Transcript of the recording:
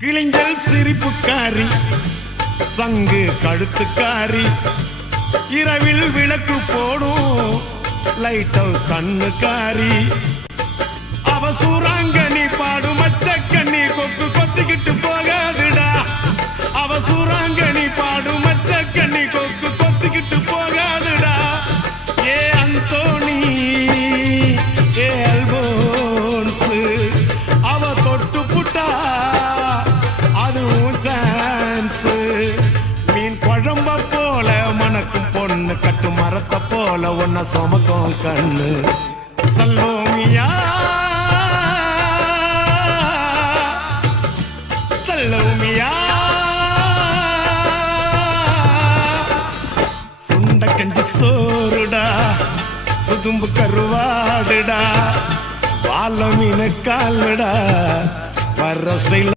கிளிஞ்சல் சிரிப்புக்காரி சங்கு கழுத்துக்காரி இரவில் விளக்கு போடும் லைட் ஹவுஸ் கண்ணுக்காரி அவ சூறாங்கண்ணி பாடும் மச்சக்கண்ணி கொக்கு கொத்திக்கிட்டு போகாதுடா அவ சூறாங்கண்ணி பாடும் மச்சக்கண்ணி கொக்கு கொத்திக்கிட்டு போகாதுடா ஏ அந்தோணி ஏ அல்போன்ஸ் அவ தொட்டு புட்டா அதுவும் சான்ஸ் மீன் குழம்ப போல மணக்கும் பொண்ணு கட்டு மரத்தை போல ஒன்ன சுமக்கும் கண்ணு சல்லோமியா சல்லோமியா சுண்ட கஞ்சி சோறுடா சுதும்பு கருவாடுடா வாழ மீன கால்டா வர்ற ஸ்டைல்